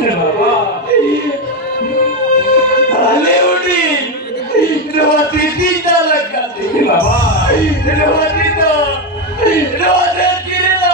बाबा Haleudi Rawati Tita Lakati Baba Rawati Tita Rawati Tita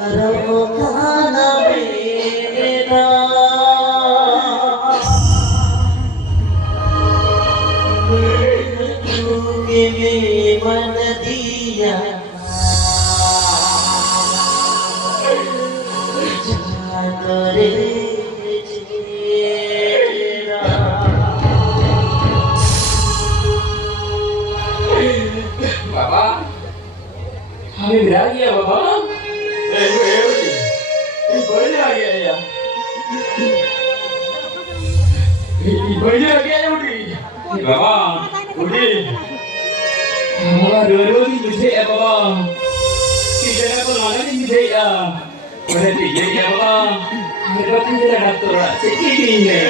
करो खाना मेरा तूने मन दिया जान रे चेरा बाबा हमें मिला गया बाबा बढ़ आ गया यार बढ़ आ गया उठी बाबा उठी हमारा रोज मुझे है बाबा किधर को मालूम नहीं मुझे यार उन्हें दिखे क्या बाबा मेरे को तुझे लगा तो रहा चेकी नहीं है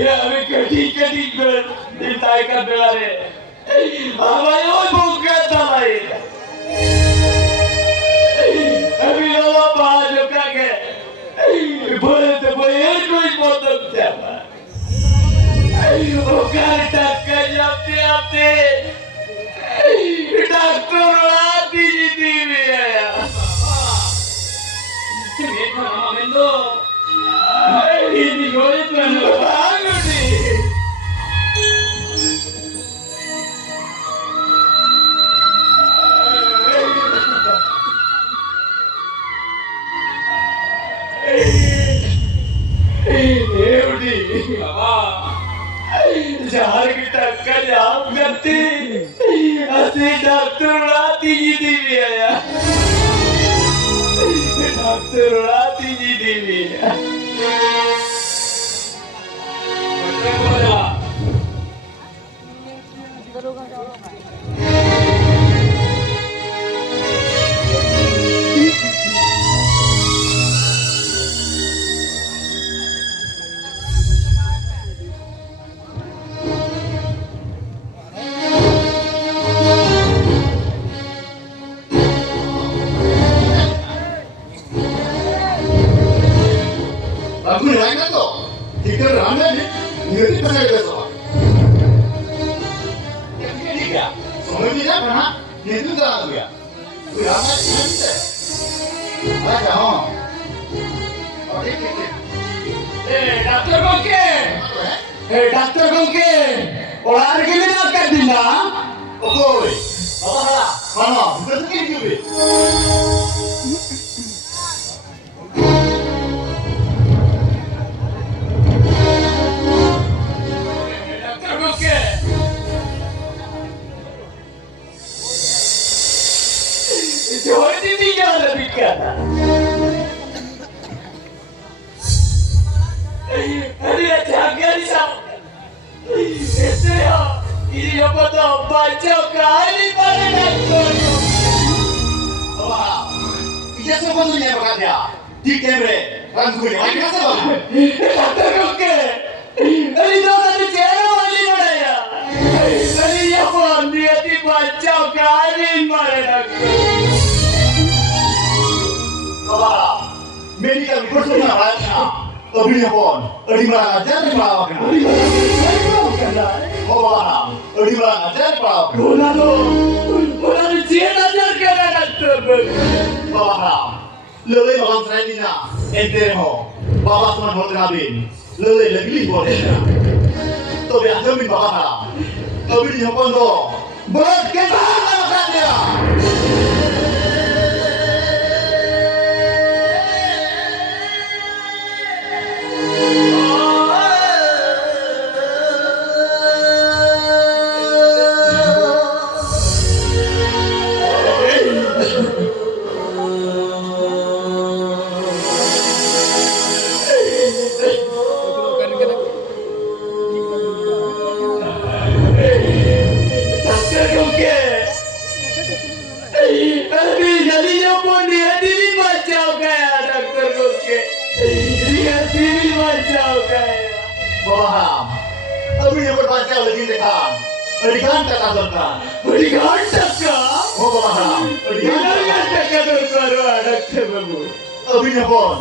ये हमें कटी कटी कर दिखाई का बेला रे हमारे वो भूखा था भाई अभी लोग बाहर जो क्या गए बोले तो बोले कोई बहुत अच्छा वो घर टक्का जाते आते डॉक्टर आती जीती भी आया देखो हमें तो ये भी गोली तो भाग उठी जहर की टक्कर जाम करती असली डॉक्टर उड़ाती जी भी आया डॉक्टर उड़ाती जी भी आया Aku nanya tuh, tiga rame nih, ngerti pas saya besok. Yang ini dia, semua dia pernah, dia itu tak tahu ya. Rame ini deh, aja oh, oke. Doctor गोके डॉक्टर गोके और के लिए ना कर दिना Oke, apa mana, bukan begini juga. Doctor गोके जोड़ दी भी क्या लगी क्या था अरे अच्छा क्या निशा ऐसे हो ये लोग तो बच्चों का नहीं पड़े doctor Apa? Iya semua tuh yang berkata, di kamera, kan gue lagi nggak sih bang? Doctor गोके अरे दो तक चेहरा वाली बढ़ाया अरे ये फोन दिया थी बच्चों का नहीं पड़े doctor Apa? Medical report tuh nggak banyak. Lebih pun, lebih malah aja di bawah kan? Oh bang, lebih malah aja di bawah. बोला तो चेहरा जर के doctor Bang, lebih makan saya ini na, ente ho, bawa semua mau ngabin, lebih lagi boleh. Tuh biar jamin bawa lebih di hapon tuh, berat kita makan dia. Doctor गोके अभी जल्दी जो phone दिया दिल्ली बचाओ गया डॉक्टर गोके दिया दिल्ली बचाओ गया Paham. Tapi yang berbaca lagi tekan. Berikan kata berkan. बड़ी घंटा का Oh paham. Berikan घंटा का तो करो डॉक्टर बाबू Tapi yang pun.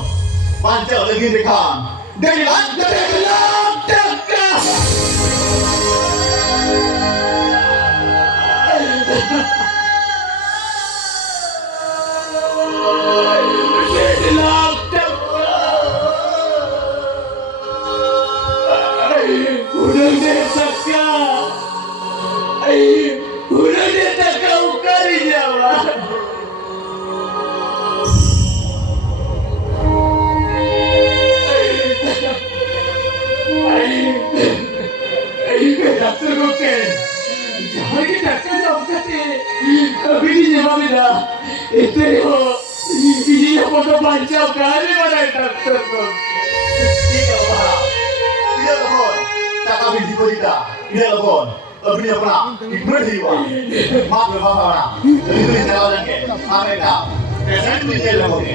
Baca lagi tekan. Dari टक्का Itu ini yang foto panjang kali mana dokter tuh. Tidak apa. Tidak apa. Tak kami diperita. Tidak apa. Abdi apa nak? Ikhlas jiwa. Maaf berapa orang. Jadi itu jalan ke. Sampai kau. Saya itu jalan ke.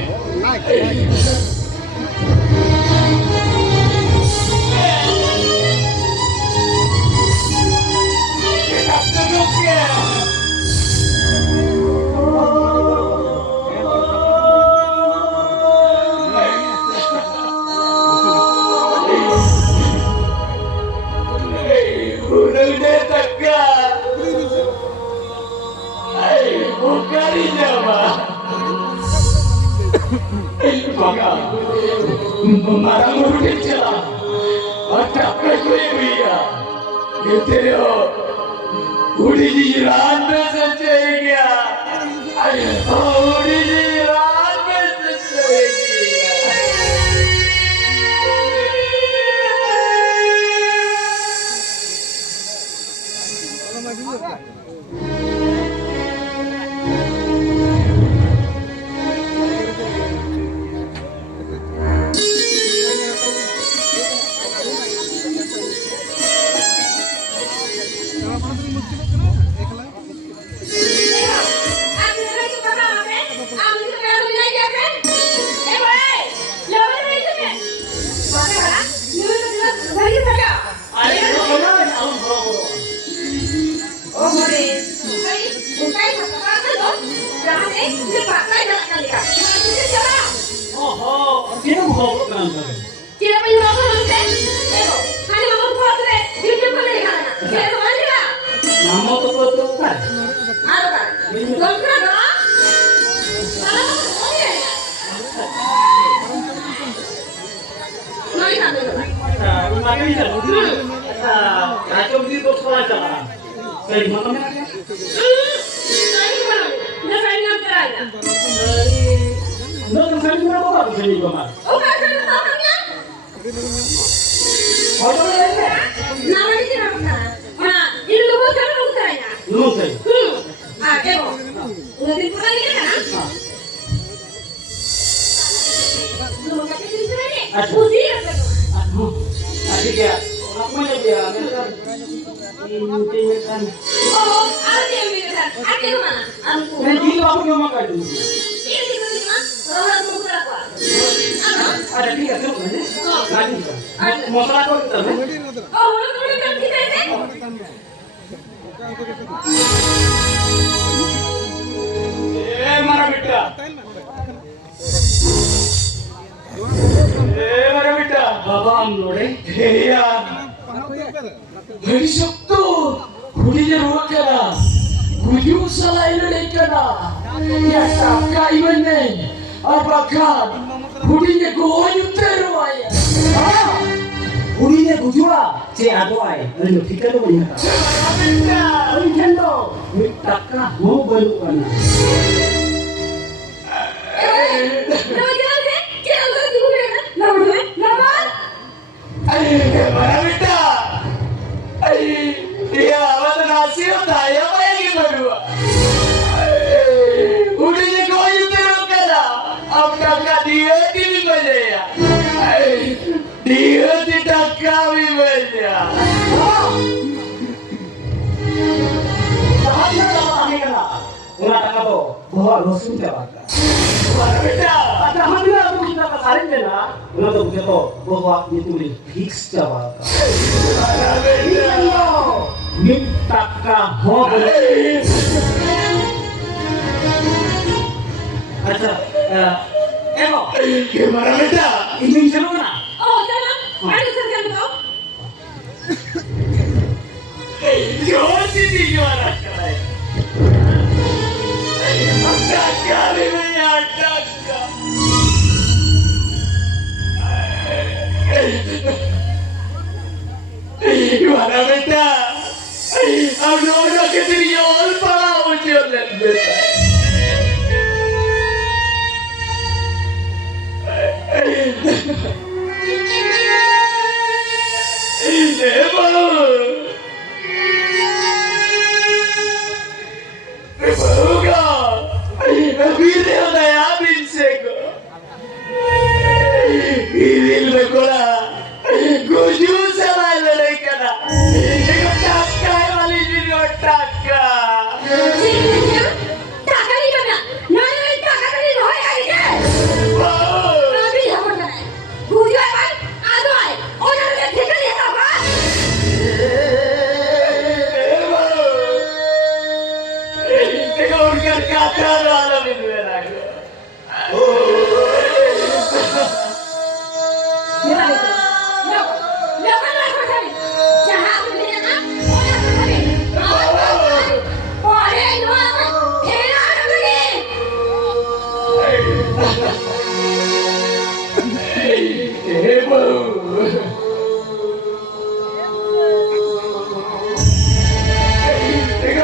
Udah tegak. Bukarinya mah. Maka memarang udah jalan. Ada kesulitan. Itu udah jiran saja. Udah jiran saja. Video na yamin seko. Idil bekola. Guju sa malay ka na. Ikaw takay mali video taka. টাকা নিবে না নয় ওই টাকাটা নিয়ে হয় আগে আমি যাব না বুঝে ভাই আদয় ওনারে থেকে নিয়ে যাবো Ikaw unkar kata na alam video na ko.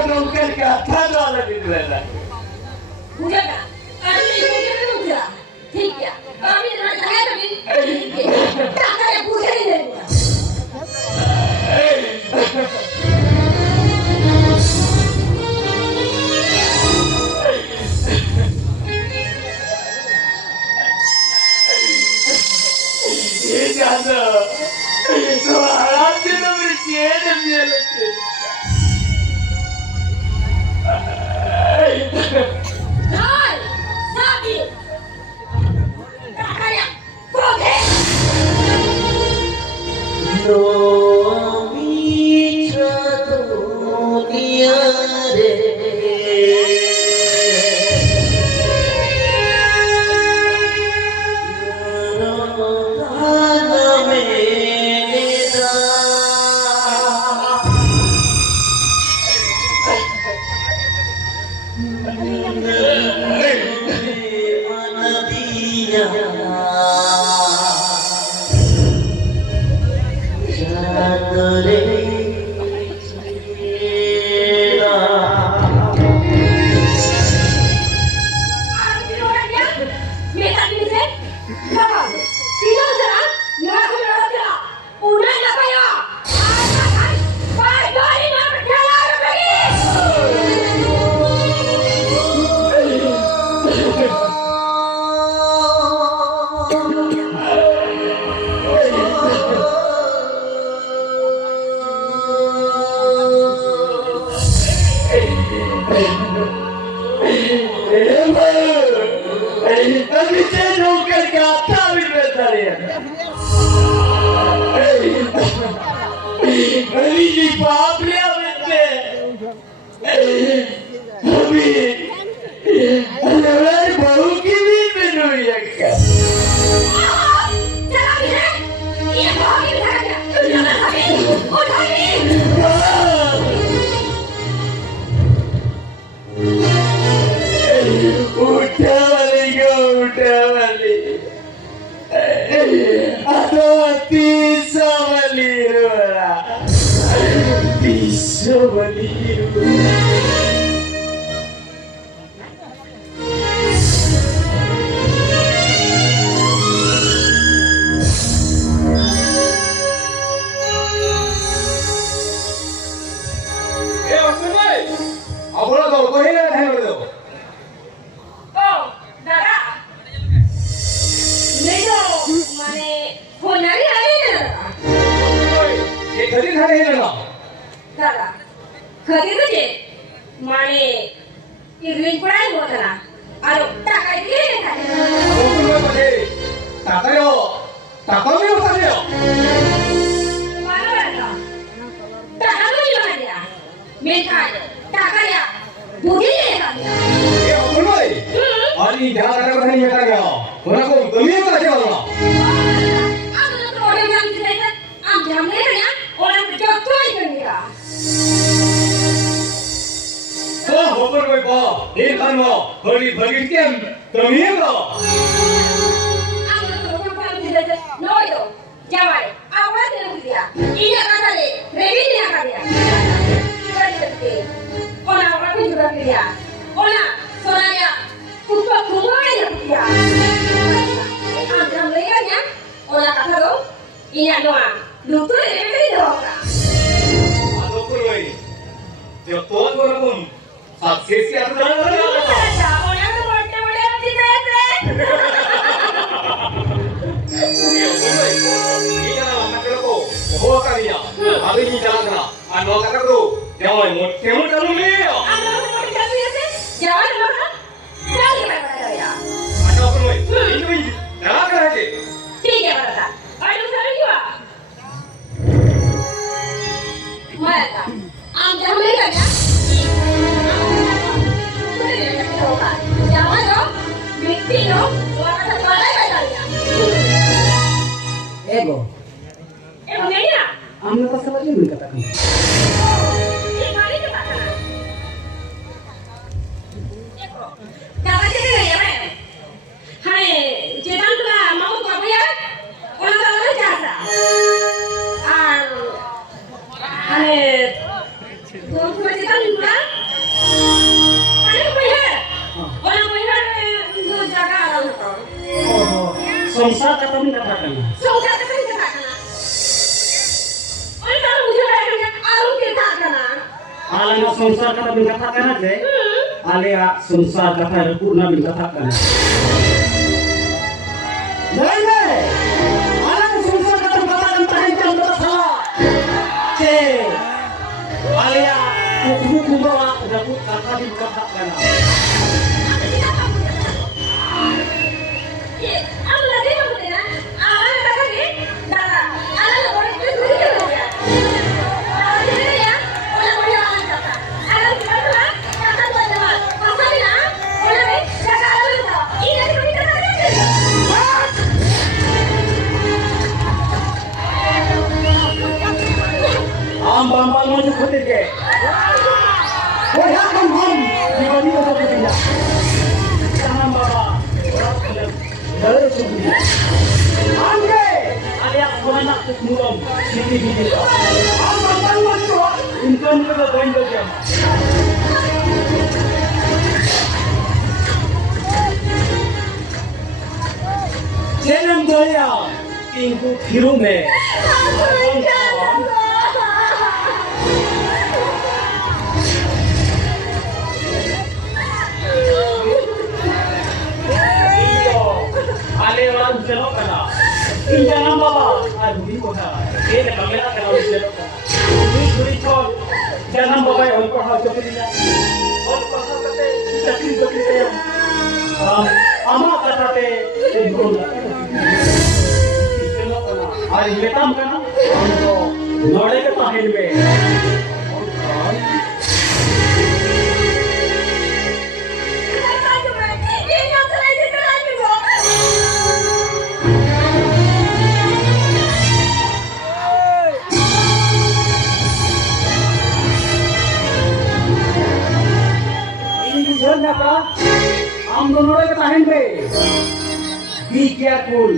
Ikaw unkar kata na alam video na ko. Sukses ya, Oi, mau kamu ni? Anda mau jadi apa? Jangan makan. Jangan makan ya. Ada apa ni? Ini dah kerja. ठीक है बड़ा आलू सारी हुआ मैं था आम जब नहीं कर गया जावा दो मिट्टी लो और तो बड़ा ही कर दिया एगो नहीं ना हमने तो समझ नहीं कता ये वाली के बात है देखो जावा के नहीं है मैं हाय जेदान तुला मामू को भैया ओला का जाता हाय तो तुला जेदान तुला अरे भैया ओला भैया जो जगह आ रहा ओहो संसार का तुम कथा करना सोचा तो नहीं कथा करना ओए तो मुझे लगा आलू के कथा करना आले ना संसार का तुम कथा करना जे आले आ संसार कथा पूर्ण बिन कथा करना नहीं आले ना संसार का तुम कथा करना है क्या मतलब था चे आले आ कुकुर आ रबु कथा बिन कथा करना ये अब लगे ना मुझे ना आवाज लगा के दादा आला बोल के सुन के हो गया आवाज नहीं या ओला बोल आवाज जाता आला की बात ना काका बोल दवा पापा भी ना ओला में जगह आला में था ये नहीं कोई कथा नहीं आम बांबाल में जो खोते के वो यहाँ हम दीवानी को तो दिया कहाँ बाबा डर चुकी आंगे आलिया सोना कुछ मुरम सिटी बिजी का आम बांबाल में जो इनकम को तो दोइन कर दिया जेनम दोया इनको फिरू में आले वाला चलो करा इन jangan bawa aduh kota ये ने kamera करा चलो ini पूरी छोड़ jangan bawa yang को हाथ चोरी ना और पता करते चक्री चक्री से आमा करते इनको चलो करा और बेटा करना हमको नोड़े के ताहिल में हम दोनों के टाइम पे be careful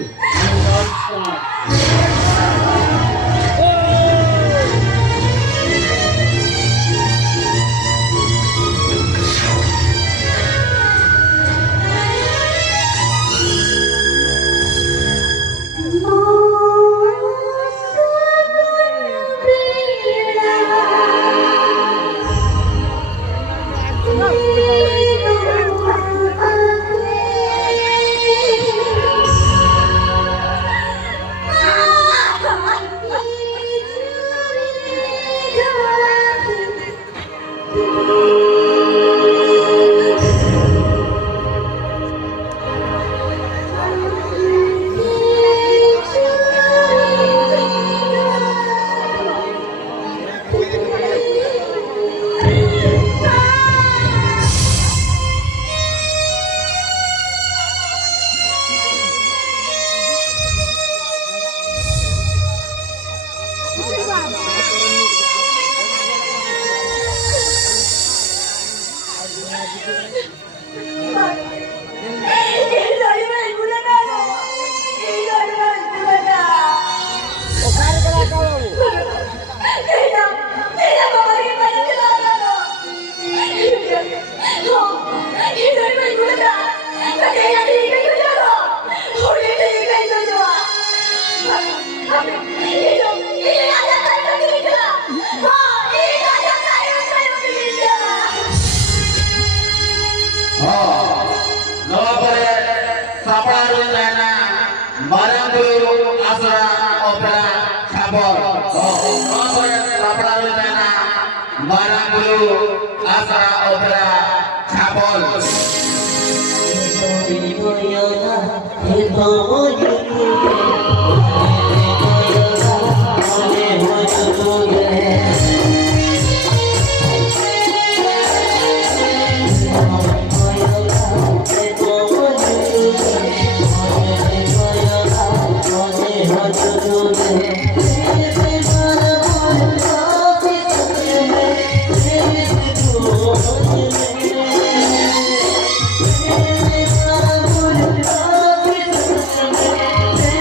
Barang acara opera cabol. Thank you.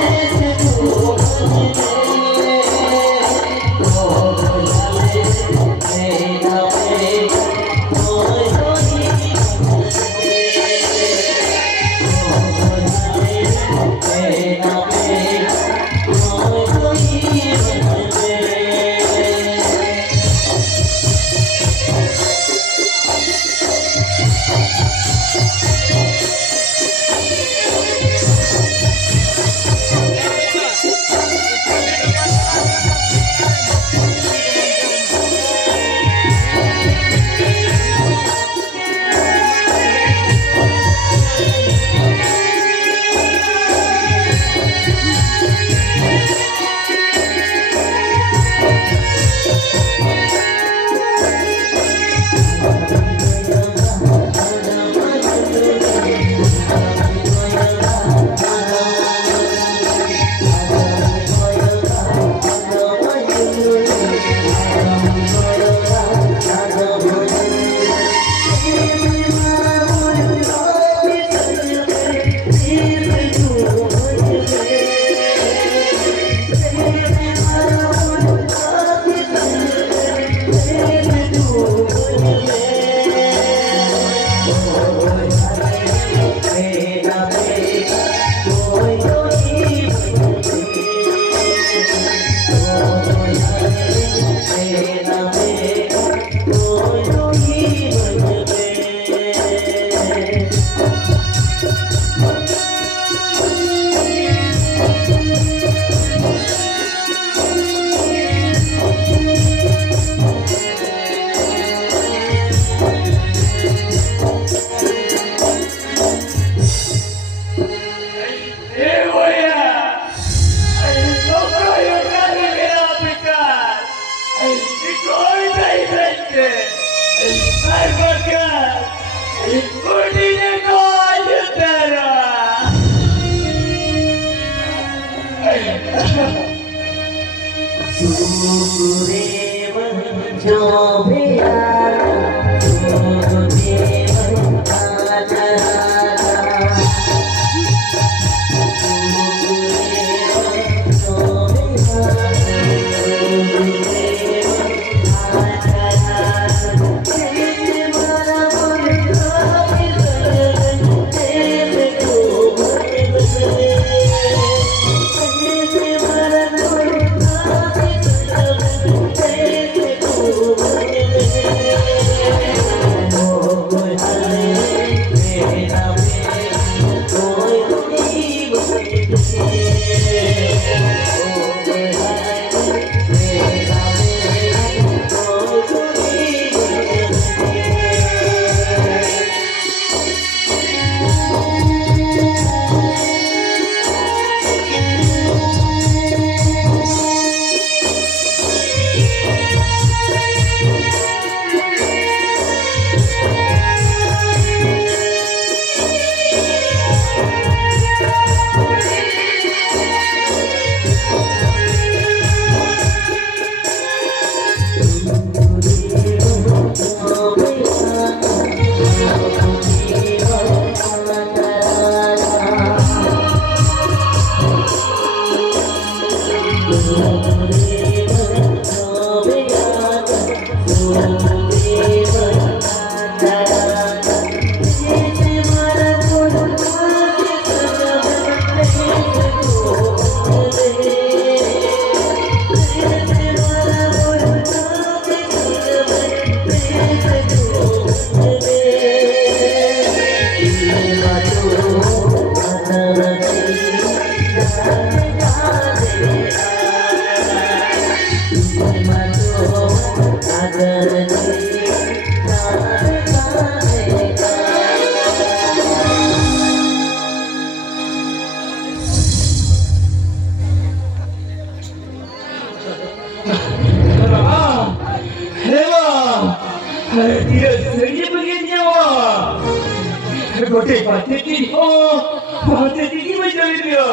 Patiki, oh, patiki macam dia.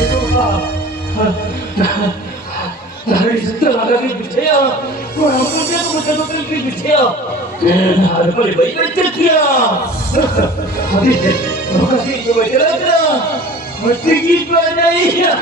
Itu Dari setelah lagi percaya, orang punya betul-betul percaya. Ada boleh baik macam dia. Hadi, makasih kepada kita. Patiki pada ia.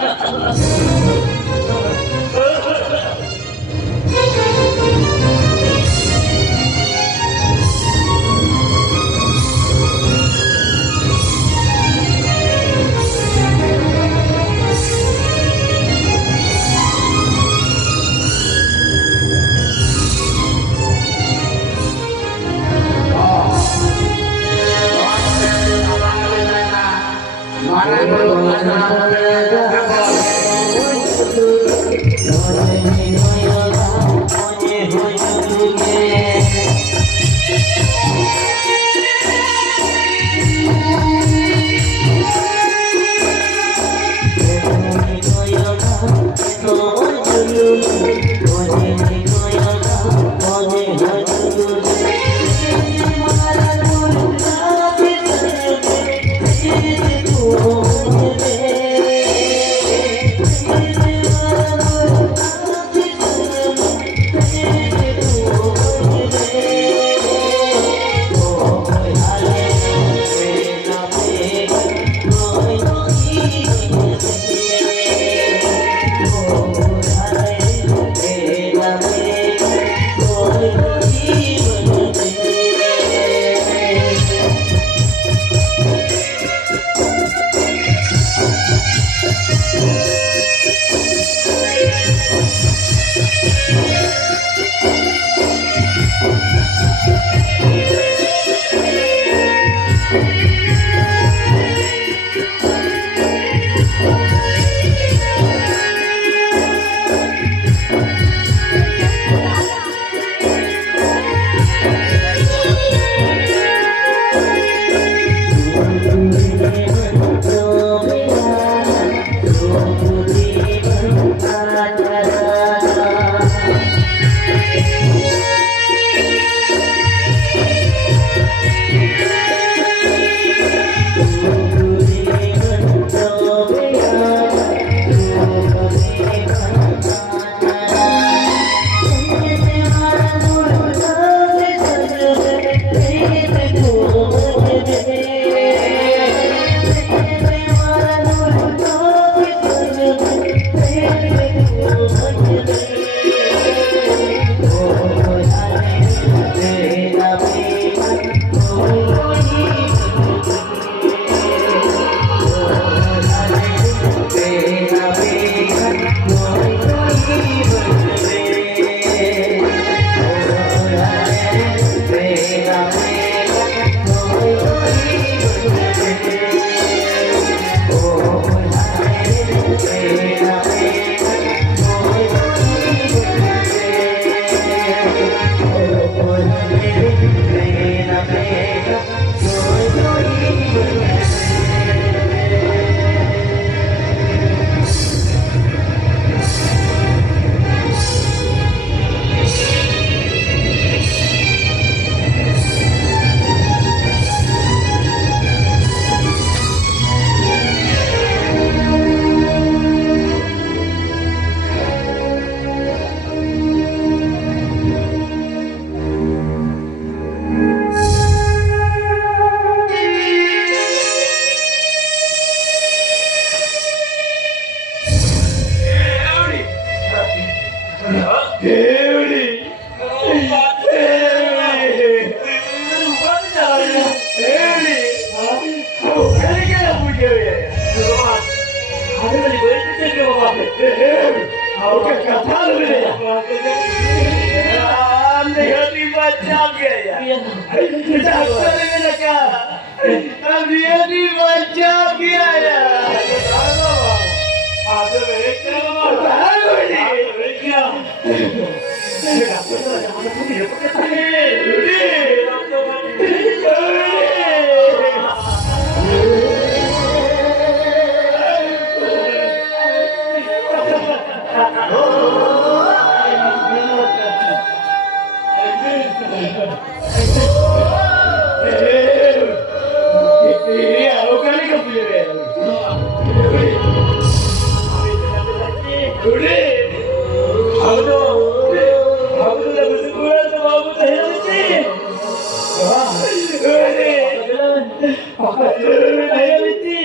दयाविती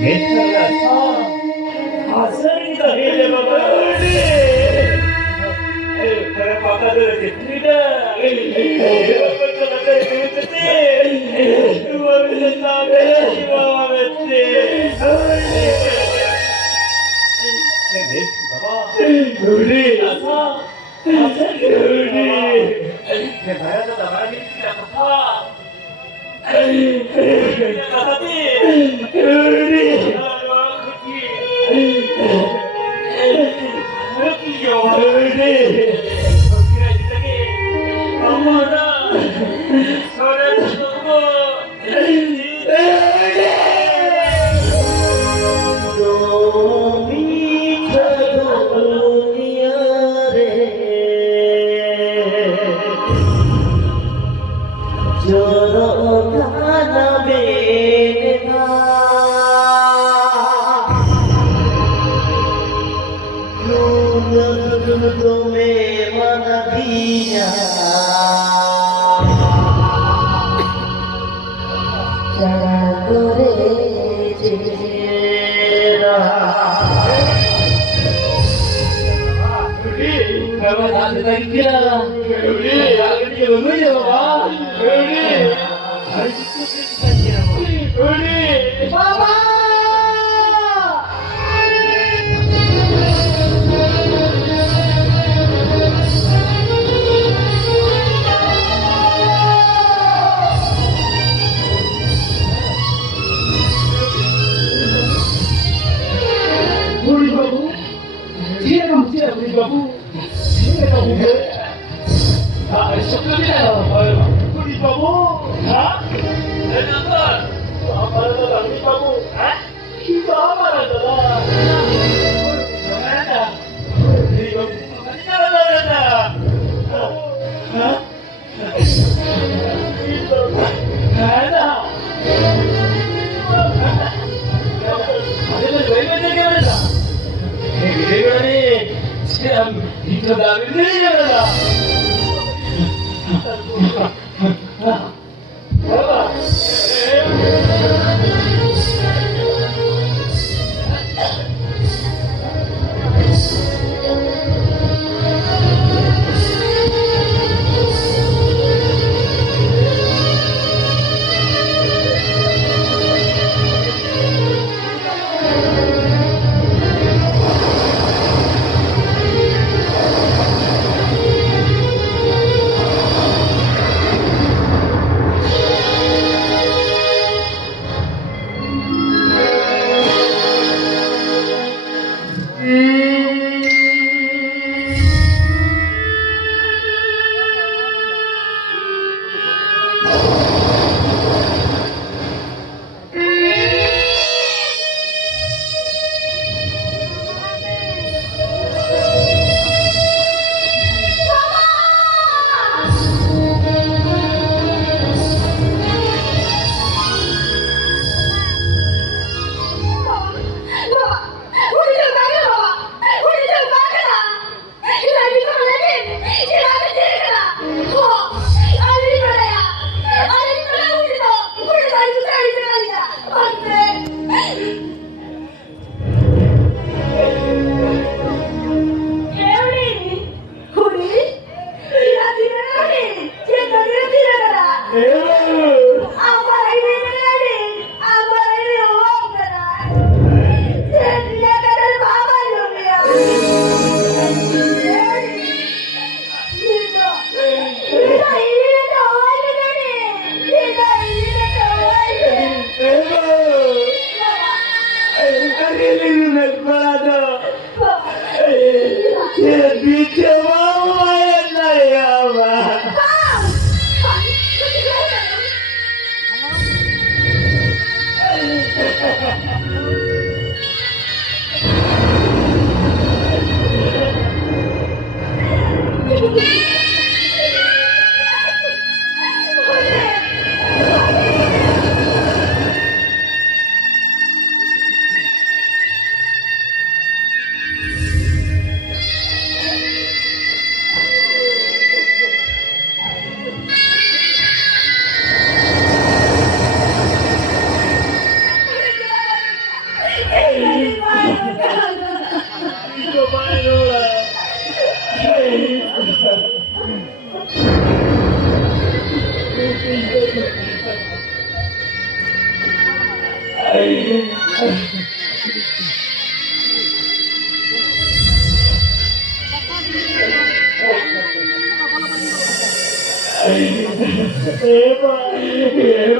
मेथला सा आसनित हेले बाबा खरं पाका जर घेतलीला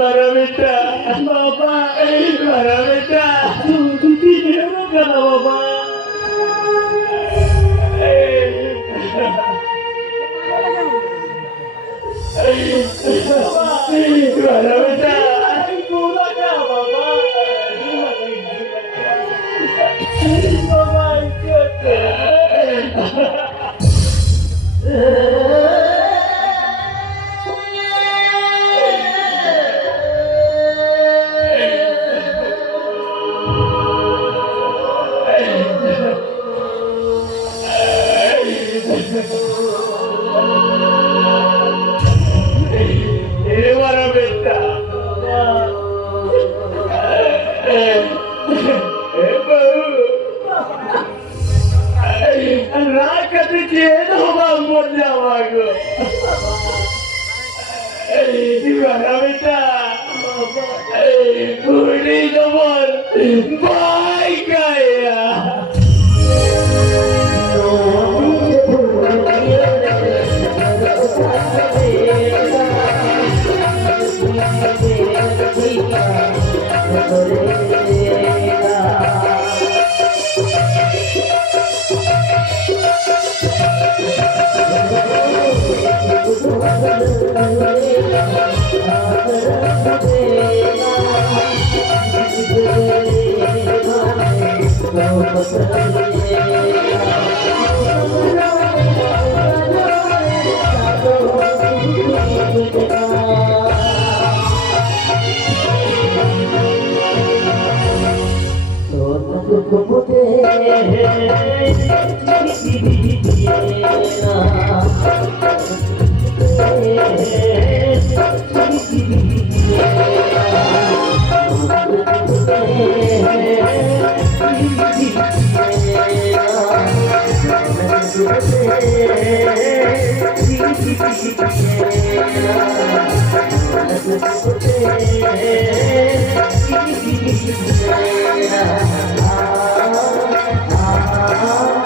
Marah minta, Bapak, marah minta. Tidak kata Bapak. Marah minta. Pulang ya Bapak. Bapak ikut. Ini marah minta. Rakyat itu bangun nyawaku. Ini marah minta. Ini nomor baik kaya. Ah